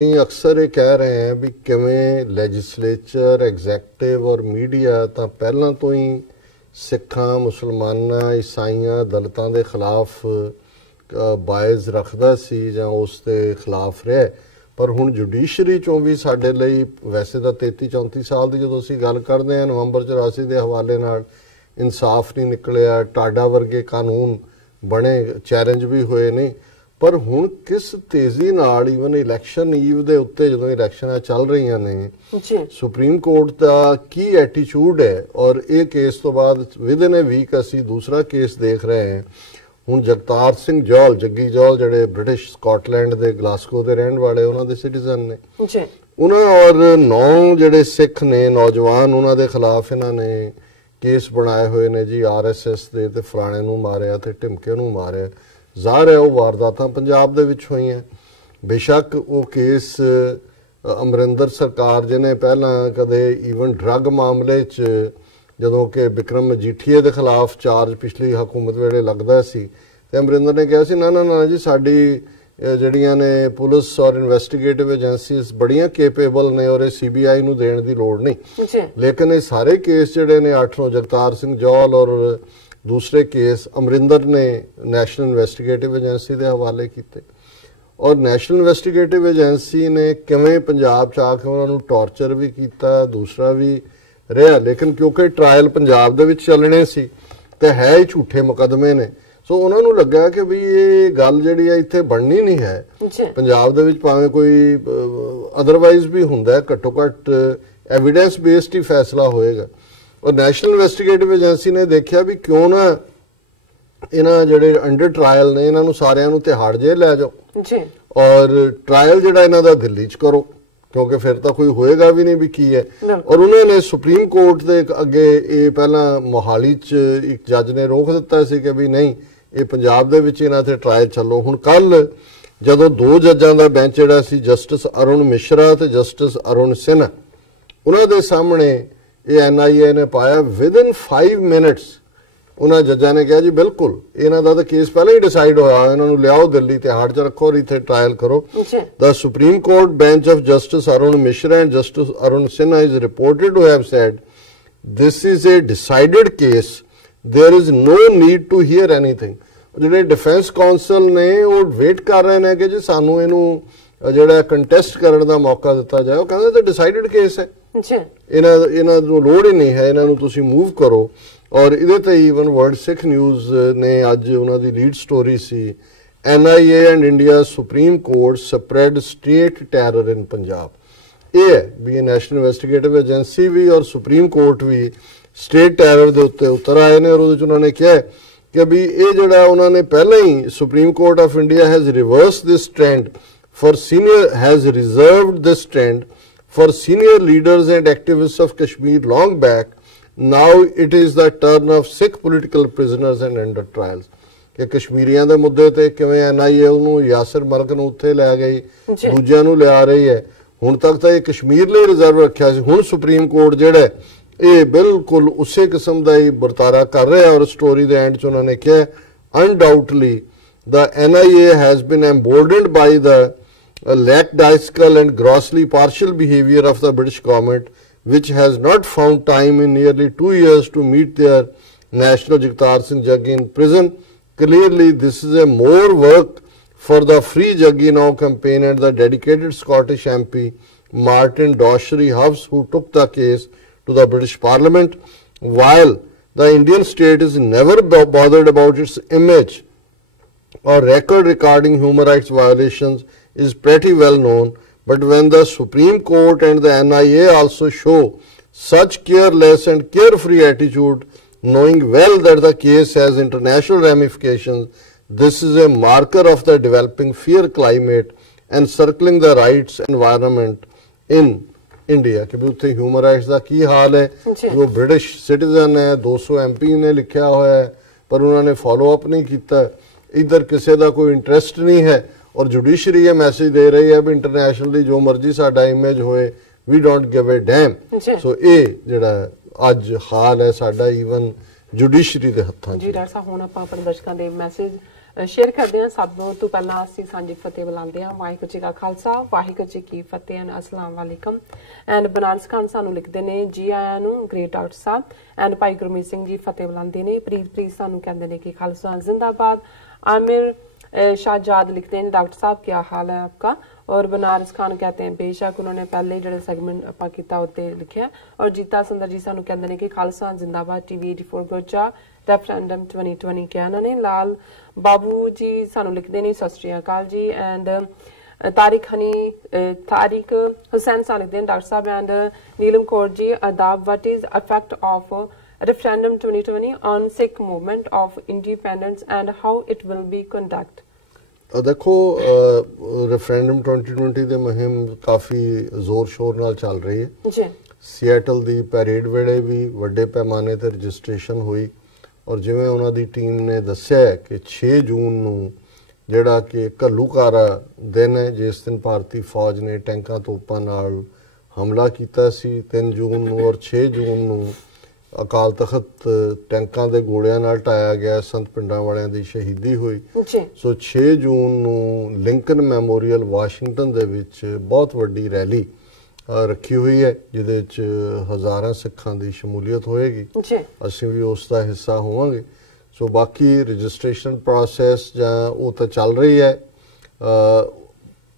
अक्सर ये कह रहे हैं भी किवें लैजिसलेचर एग्जैक्टिव और मीडिया तो पहला तो ही सिखां मुसलमाना ईसाइयां दलितां दे खिलाफ बायस रखदा सी जां उस दे खिलाफ रहा, पर हुण जुडिशरी चों भी साडे लई वैसे तो 33-34 साल की जो असीं गल करदे हैं नवंबर 84 के हवाले नाल इंसाफ नहीं निकलिया, टाडा वर्गे कानून बने, चैलेंज भी होए नहीं, पर हुण किस तेजी नाल ईवन इलैक्शन ईव दे उत्ते जदों इलैक्शनां चल रही ने सुप्रीम कोर्ट का की एटीट्यूड है। और ये केस तो बाद विद इन ए वीक असीं दूसरा केस देख रहे हैं। हुण जगतार सिंह जौल जग्गी जौल जिहड़े ब्रिटिश स्कॉटलैंड दे ग्लासगो दे रहण वाले उन्हां दे सिटीजन ने, उन्हां और 9 जिहड़े सिख ने नौजवान उन्हां दे खिलाफ इन्हां ने केस बनाए हुए ने जी, RSS दे ते फलाणे नूं मारिया ते ढिमके नूं मारिया। ਜ਼ਾਹਰ है वो वारदातां पंजाब दे विच होईयां। बेशक वो केस अमरिंदर सरकार जिन्हें पहला कदे ईवन ड्रग मामले च जदों कि बिक्रम मजीठीए के खिलाफ चार्ज पिछली हुकूमत वेले लगदा सी ते अमरिंदर ने कहा सी ना ना ना जी साडी जिहड़ियां ने पुलिस और इन्वेस्टिगेटिव एजेंसीज बड़ियां केपेबल ने और CBI नूं देण दी लोड़ नहीं। लेकिन ये सारे केस जिहड़े ने 8 जगतार सिंह जौल और दूसरे केस अमरिंदर ने नैशनल इन्वेस्टिगेटिव एजेंसी के हवाले किए और नैशनल इन्वेस्टिगेटिव एजेंसी ने किवें पंजाब च आके उन्होंने टॉर्चर भी किया, दूसरा भी रहा। लेकिन क्योंकि ट्रायल पंजाब दे विच चलने सी ते है ही झूठे मुकदमे ने, सो उन्होंने लगा कि भी ये गल जिहड़ी है इत्थे बननी नहीं है। पंजाब दे विच भावें कोई अदरवाइज भी हुंदा है, घट्टो घट्ट एविडेंस बेस्ड ही फैसला होएगा। और नैशनल इन्वेस्टिगेटिव एजेंसी ने देखा भी क्यों ना इन्हां जिहड़े अंडर ट्रायल ने इन्हां नूं सारिआं नूं तिहाड़ जेल लै जाओ और ट्रायल जिहड़ा इन्हां दा दिल्ली च करो, क्योंकि फिर तो कोई होएगा भी नहीं भी की है। और उन्होंने सुप्रीम कोर्ट के अगे ये पहला मोहाली च एक जज ने रोक दिता सी कि भी नहीं ये पंजाब दे विच इन्हां ते ट्रायल चलो। हुण कल जदों 2 जजां दा बेंच जिहड़ा सी जस्टिस अरुण मिश्रा ते जस्टिस अरुण सिन्हा उन्हां दे सामने ये NIA ने पाया विद इन 5 मिनट्स उन्होंने जजा ने कहा जी बिल्कुल इन्हों का तो केस पहले ही डिसाइड होया, इन्हों लियाओ दिल्ली तिहाड़ च रखो और इत्थे ट्रायल करो। The Supreme Court bench of justice Arun Mishra and justice Arun Sinha is reported to have said this is a decided case, there is no need to hear anything. जिहड़े डिफेंस काउंसल ने वो वेट कर रहे हैं कि जी सानू इहनूं जिहड़ा कंटेस्ट करने का मौका दिता जाए। वो कहंदे तो डिसाइडेड केस है, इन्हां नूं लोड़ ही नहीं है, इन्हां नूं तुसीं मूव करो। और इहदे ते ईवन वर्ल्ड सिख न्यूज़ ने अज उन्हां दी लीड स्टोरी सी NIA and India supreme court spread state terror in Punjab. ये है भी नैशनल इन्वेस्टिगेटिव एजेंसी भी और सुप्रीम कोर्ट भी स्टेट टैरर दे उत्ते उतर आए ने। और उहदे च उन्होंने कहा कि भी ये जिहड़ा उन्होंने पहले ही supreme court of India has reverse this trend for senior has reserved this trend for senior leaders and activists of Kashmir long back. Now it is the turn of Sikh political prisoners and under trials. कि कश्मीरियां दे मुद्दे ते किवें NIA उन्होंने यासिर मलिक नूं उत्थे लै गई, दूजियां नूं लिया रही है। हुण तक तो ये कश्मीर लिए रिजर्व रखा सी, हुण सुप्रीम कोर्ट जिहड़ा ये बिल्कुल उसे किस्म का ही बरतारा कर रहा है। और स्टोरी दे एंड च उन्होंने कहा undoubtedly the NIA has been emboldened by the lackadaisical and grossly partial behavior of the British government, which has not found time in nearly 2 years to meet their national Jagtar Singh Jaggi in prison. Clearly, this is a more work for the Free Jaggi Now campaign and the dedicated Scottish MP Martin Doshery Hubs, who took the case to the British Parliament, while the Indian state is never bothered about its image or record regarding human rights violations is pretty well known. But when the Supreme Court and the NIA also show such careless and carefree attitude, knowing well that the case has international ramifications, this is a marker of the developing fear climate encircling the rights environment in India. कि उत्थे human rights का की हाल है, जो British citizen है 200 MP ने लिखा हुआ है पर उन्होंने फॉलो अप नहीं किया, इधर किसी का कोई इंटरेस्ट नहीं है। और जुडिशरी ये मैसेज दे रही है भी इंटरनेशनली जो मर्जी साडा इमेज होए we don't give a damn. So ये जिहड़ा अज हाल है साडा ईवन जुडिशरी दे हत्थां। जी डॉक्टर साहब हुण आपां अपने दर्शकां दे मैसेज शेयर करते हैं। सब तो पहला असीं सांझी फतेह बुलाते हैं। वाहिगुरू जी का खालसा वाहिगुरू जी की फतेह एंड अस्सलाम वालेकुम। एंड बनारस खान सानू लिखते ने जी आया नू ग्रेट डॉक्टर साहब। एंड भाई गुरमीत सिंह जी फतेह बुलाते ने। प्रीत प्रीत सानू कहते हैं कि खालसा जिंदाबाद। आमिर शाहजाद लिखते हैं डॉक्टर साहब क्या हाल है आपका। और बनारस खान कहते हैं बेशक उन्होंने पहले जो सेगमेंट आपा किया उत्ते लिखा। और जीता सुंदर जी सानू कहते हैं कि खालसा जिंदाबाद टीवी 84 गुड रेफरेंडम 2020 क्या उन्होंने। लाल बाबू जी सानू लिखते हैं सत श्री अकाल जी। एंड तारिक हुसैन सानू लिखते हैं डॉक्टर साहब। एंड नीलम कौर जी अदाब what is effect of referendum 2020 on Sikh movement of independence and how it will be conducted। देखो रेफरेंडम 2020 ਦੇ ਮੁਹਿੰਮ ਕਾਫੀ ਜ਼ੋਰ ਸ਼ੋਰ ਨਾਲ ਚੱਲ ਰਹੀ ਹੈ ਜੀ। ਸੀਐਟਲ ਦੀ ਪੈਰੇਡ ਵੇਲੇ ਵੀ ਵੱਡੇ ਪੈਮਾਨੇ ਤੇ ਰਜਿਸਟ੍ਰੇਸ਼ਨ ਹੋਈ ਔਰ ਜਿਵੇਂ ਉਹਨਾਂ ਦੀ ਟੀਮ ਨੇ ਦੱਸਿਆ ਕਿ 6 ਜੂਨ ਨੂੰ ਜਿਹੜਾ ਕਿ ਘੱਲੂਘਾਰਾ ਦਿਨ ਹੈ ਜਿਸ ਦਿਨ ਭਾਰਤੀ ਫੌਜ ਨੇ ਟੈਂਕਾਂ ਤੋਪਾਂ ਨਾਲ ਹਮਲਾ ਕੀਤਾ ਸੀ 3 ਜੂਨ ਨੂੰ ਔਰ 6 ਜੂਨ ਨੂੰ ਅਕਾਲ ਤਖਤ ਟੈਂਕਾਂ ਦੇ ਗੋਲਿਆਂ ਨਾਲ ਢਾਇਆ ਗਿਆ ਸੰਤ ਪਿੰਡਾਂ ਵਾਲਿਆਂ ਦੀ ਸ਼ਹੀਦੀ ਹੋਈ। ਸੋ 6 ਜੂਨ ਨੂੰ ਲਿੰਕਨ ਮੈਮੋਰੀਅਲ ਵਾਸ਼ਿੰਗਟਨ ਦੇ ਵਿੱਚ ਬਹੁਤ ਵੱਡੀ ਰੈਲੀ ਰੱਖੀ ਹੋਈ ਹੈ ਜਿਹਦੇ ਵਿੱਚ ਹਜ਼ਾਰਾਂ ਸਿੱਖਾਂ ਦੀ ਸ਼ਮੂਲੀਅਤ ਹੋਏਗੀ। ਅਸੀਂ ਵੀ ਉਸ ਦਾ ਹਿੱਸਾ ਹੋਵਾਂਗੇ। ਸੋ ਬਾਕੀ ਰਜਿਸਟ੍ਰੇਸ਼ਨ ਪ੍ਰੋਸੈਸ ਜਾਂ ਉਹ ਤਾਂ ਚੱਲ ਰਹੀ ਹੈ।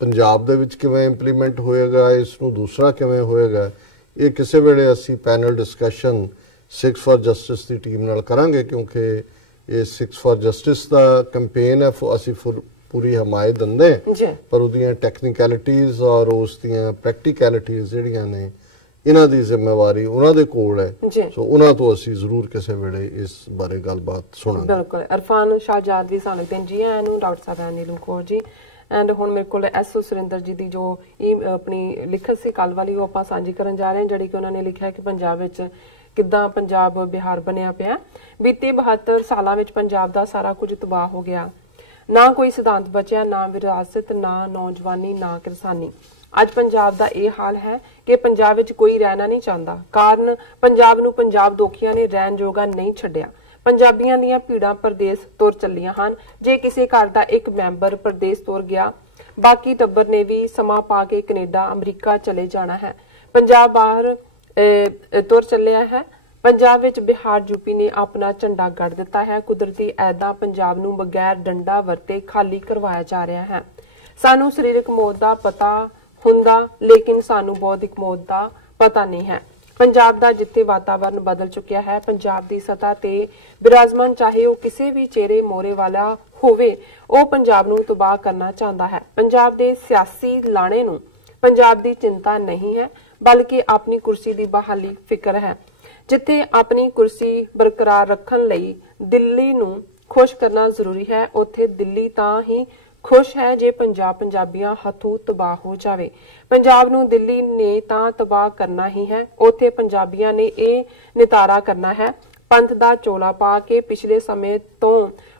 ਪੰਜਾਬ ਦੇ ਵਿੱਚ ਕਿਵੇਂ ਇੰਪਲੀਮੈਂਟ ਹੋਏਗਾ ਇਸ ਨੂੰ ਦੂਸਰਾ ਕਿਵੇਂ ਹੋਏਗਾ ਇਹ ਕਿਸੇ ਵੇਲੇ ਅਸੀਂ panel discussion Sikhs for justice the team ਨਾਲ ਕਰਾਂਗੇ ਕਿਉਂਕਿ ਇਹ Sikhs for justice the campaign ਹੈ। ਅਸੀਂ ਪੂਰੀ ਹਮਾਇਤ ਦਿੰਦੇ ਪਰ ਉਹਦੀਆਂ ਟੈਕਨੀਕੈਲਿਟੀਜ਼ ਔਰ ਉਸ ਦੀਆਂ ਪ੍ਰੈਕਟੀਕੈਲਿਟੀਜ਼ ਜਿਹੜੀਆਂ ਨੇ ਇਹਨਾਂ ਦੀ ਜ਼ਿੰਮੇਵਾਰੀ ਉਹਨਾਂ ਦੇ ਕੋਲ ਹੈ। ਸੋ ਉਹਨਾਂ ਤੋਂ ਅਸੀਂ ਜ਼ਰੂਰ ਕਿਸੇ ਵੇਲੇ ਇਸ ਬਾਰੇ ਗੱਲਬਾਤ ਸੁਣਾਂਗੇ। ਬਿਲਕੁਲ। ਇਰਫਾਨ ਸ਼ਾਹਜਾਦ ਵੀ ਸਾਨੂੰ ਕਹਿੰਦੇ ਜੀ ਆਇਆਂ ਨੂੰ doctor Sahib Neelam Kaur ji. And हुण मेरे को एसओ सुरिंदर जी की जो अपनी लिखत से कल वाली वो आप साझी करन जा रहे हैं जिहड़ी कि उन्होंने लिखा है कि पंजाब विच किद्दां पंजाब बिहार बनिया पिया। बीते 72 सालां विच पंजाब दा सारा कुछ तबाह हो गया। ना कोई सिद्धांत बचिया ना विरासत ना नौजवानी ना किसानी। अज पंजाब दा यह हाल है कि पंजाब विच कोई रहना नहीं चाहता। कारण पंजाब नूं पंजाब दोखियां ने रहन जोगा नहीं छड्डिया। पंजाबियां दीयां पीड़ां परदेस तुर चलियां हन। जे किसी घर दा एक मैंबर परदेस तुर गया बाकी टब्बर ने भी समा पा के कनेडा अमरीका चले जाना है। पंजाब बाहर तुर चलिया है। पंजाब विच बिहार यूपी ने अपना झंडा गड़ दिता है। कुदरती ऐदा पंजाब नूं बगैर डंडा वरते खाली करवाया जा रहा है। सानू शरीरक मौत दा पता हुंदा लेकिन सानू बौद्धिक मौत दा पता नहीं है। पंजाब दा जिथे वातावरण बदल चुकिया है पंजाब दी सतह ते विराजमान चाहे वो किसी भी चेहरे मोहरे वाला होवे वो पंजाब नूं तबाह करना चाहता है। पंजाब दे सियासी लाणे नूं पंजाब दी चिंता नहीं है बल्कि अपनी कुर्सी दी बहाली फिक्र है। जिथे अपनी कुर्सी बरकरार रखण लई दिल्ली नूं खुश करना जरूरी है उत्थे दिल्ली तां ही खुश है जे पंजाब पंजाबियां हथों तबाह हो जावे। पंजाब नूं दिल्ली ने तां तबाह करना ही है उत्थे पंजाबियां ने यह नितारा करना है। पंथ दा चोला पा के पिछले समय तो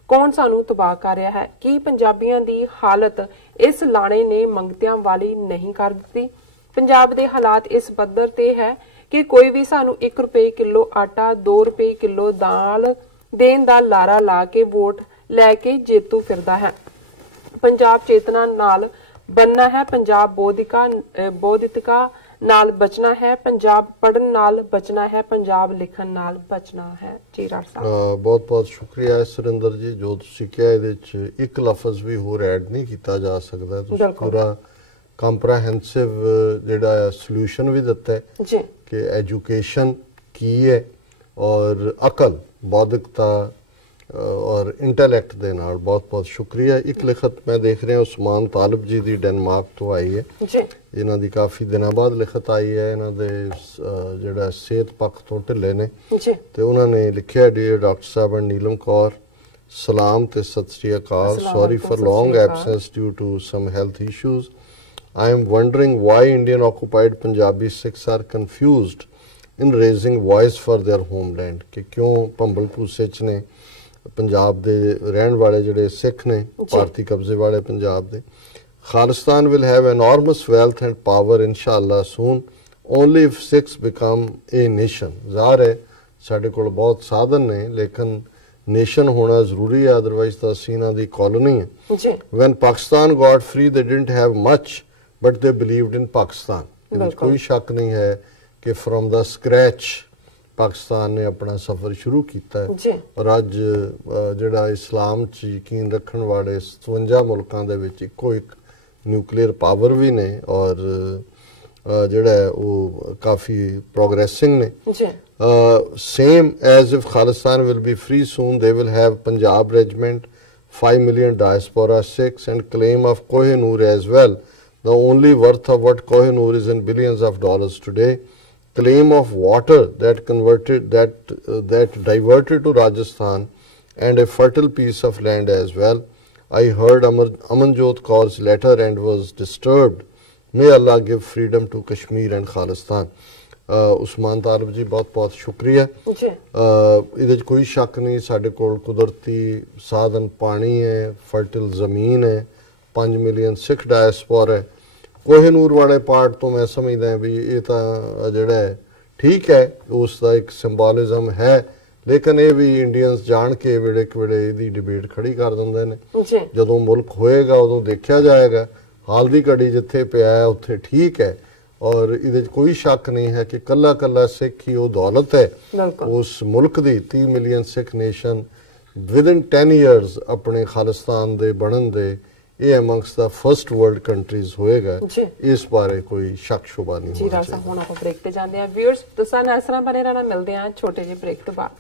कौन सानू तबाह कर रहा है। कि पंजाबियां दी हालत इस लाणे ने मंगतियां वाली नहीं कर दी। पंजाब दे हालात इस पद्धर ते है कि कोई भी सानू 1 रुपए किलो आटा 2 रुपए किलो दाल देन दा लारा ला के वोट लैके जेतू फिरदा है। पंजाब चेतना नाल बनना है। पंजाब बौद्धिकता नाल बचना है। पंजाब पढ़न नाल बचना है। पंजाब लिखन नाल बचना है। जी राठ साहब बहुत बहुत शुक्रिया सुरिंदर जी जो तुसीं किहा इहदे विच एक लफ्ज़ भी होर ऐड नहीं किया जा सकता। तुसीं पूरा कंप्रहेंसिव जिहड़ा सॉल्यूशन भी दिता है जी कि एजुकेशन की है और अकल बौद्धिकता और इंटैलेक्ट दे नाल बहुत बहुत शुक्रिया। एक लिखत मैं देख रहा उस्मान तालिब जी दी डेनमार्क तो आई है जी। इन्हां दी काफ़ी दिनों बाद लिखत आई है। इन्हां दे जिहड़ा सेहत पक्ष तो ढिले ने जी ते उन्हां ने लिखिया डियर डॉक्टर साहब एंड नीलम कौर सलाम ते सत श्री अकाल। Sorry for long absence due to some health issues. I am wondering why Indian occupied Punjabi Sikhs are confused in raising voice for their homeland. कि क्यों भंबल भूसे ने पंजाब दे रहन वाले जिहड़े सिख ने भारतीय कब्जे वाले पंजाब दे Khalistan will have enormous wealth and power इंशाअल्लाह soon only if Sikhs become a nation. ज़ाहिर है साडे कोल बहुत साधन ने लेकिन ਨੇਸ਼ਨ ਹੋਣਾ ਜ਼ਰੂਰੀ ਹੈ, ਅਦਰਵਾਈਜ਼ ਤਾਂ ਅਸੀਂ ਇਹਨਾਂ ਦੀ ਕਾਲੋਨੀ ਹੈ ਜੀ। when Pakistan got free they didn't have much but they believed in Pakistan। ਇਹਦੇ ਵਿੱਚ ਕੋਈ ਸ਼ੱਕ ਨਹੀਂ ਹੈ ਕਿ from the scratch ਪਾਕਿਸਤਾਨ ਨੇ ਆਪਣਾ ਸਫ਼ਰ ਸ਼ੁਰੂ ਕੀਤਾ ਹੈ ਔਰ ਅੱਜ ਜਿਹੜਾ ਇਸਲਾਮ 'ਚ ਯਕੀਨ ਰੱਖਣ ਵਾਲੇ 57 ਮੁਲਕਾਂ ਦੇ ਵਿੱਚ ਇੱਕੋ ਇੱਕ ਨਿਊਕਲੀਅਰ ਪਾਵਰ ਵੀ ਨੇ ਔਰ ਜਿਹੜਾ ਉਹ ਕਾਫੀ ਪ੍ਰੋਗਰੈਸਿੰਗ ਨੇ। same as if Khalistan will be free soon they will have Punjab regiment, 5 million diaspora Sikhs and claim of Kohinoor as well. The only worth of what Kohinoor is in billions of dollars today. Claim of water that diverted to Rajasthan and a fertile piece of land as well. I heard Amanjot Kaur's letter and was disturbed. May Allah give freedom to Kashmir and Khalistan. Usman ਤਾਲਬ ਜੀ ਬਹੁਤ ਬਹੁਤ ਸ਼ੁਕਰੀਆ ਜੀ। ਇਹਦੇ 'ਚ ਕੋਈ ਸ਼ੱਕ ਨਹੀਂ ਸਾਡੇ ਕੋਲ ਕੁਦਰਤੀ ਸਾਧਨ ਪਾਣੀ ਹੈ, ਫਰਟਿਲ ਜ਼ਮੀਨ ਹੈ, 5 ਮਿਲੀਅਨ ਸਿੱਖ ਡਾਇਸਪੋਰਾ ਹੈ। ਕੋਹਿਨੂਰ ਵਾਲੇ ਪਾਰਟ ਤੋਂ ਮੈਂ ਸਮਝਦਾ ਵੀ ਇਹ ਤਾਂ ਜਿਹੜਾ ਹੈ ਠੀਕ ਹੈ, ਉਸ ਦਾ ਇੱਕ ਸਿੰਬੋਲਿਜ਼ਮ ਹੈ, ਲੇਕਿਨ ਇਹ ਵੀ ਇੰਡੀਅਨਸ ਜਾਣ ਕੇ ਵੇਲੇ ਵੇਲੇ ਇਹਦੀ ਡਿਬੇਟ ਖੜੀ ਕਰ ਦਿੰਦੇ ਨੇ। ਜਦੋਂ ਮੁਲਕ ਹੋਏਗਾ ਉਦੋਂ ਦੇਖਿਆ ਜਾਏਗਾ, ਹਾਲ ਦੀ ਘੜੀ ਜਿੱਥੇ ਪਿਆ ਹੈ ਉੱਥੇ ਠੀਕ ਹੈ ਔਰ ਇਹਦੇ 'ਚ ਕੋਈ ਸ਼ੱਕ ਨਹੀਂ ਹੈ ਕਿ ਕੱਲਾ ਕੱਲਾ ਸਿੱਖ ਹੀ ਉਹ ਦੌਲਤ ਹੈ ਉਸ ਮੁਲਕ ਦੀ। 30 ਮਿਲੀਅਨ ਸਿੱਖ ਨੇਸ਼ਨ ਵਿਦਿਨ 10 years ਆਪਣੇ ਖਾਲਿਸਤਾਨ ਦੇ ਬਣਨ ਦੇ ਇਹ ਅਮੰਗਸ ਦਾ ਫਰਸਟ ਵਰਲਡ ਕੰਟਰੀਜ਼ ਹੋਏਗਾ, ਇਸ ਬਾਰੇ ਕੋਈ ਸ਼ੱਕ ਸ਼ੁਬਾ ਨਹੀਂ। ਜੀ ਰਾਸਾ ਹੁਣ ਆਪਾਂ ਬ੍ਰੇਕ ਤੇ ਜਾਂਦੇ ਹਾਂ। ਵਿਊਅਰਸ ਤੁਸੀਂ ਇਸ ਤਰ੍ਹਾਂ ਬਣੇ ਰਹਿਣਾ, ਮਿਲਦੇ ਹਾਂ ਛੋਟੇ ਜਿਹੇ ਬ੍ਰੇਕ ਤੋਂ ਬਾਅਦ।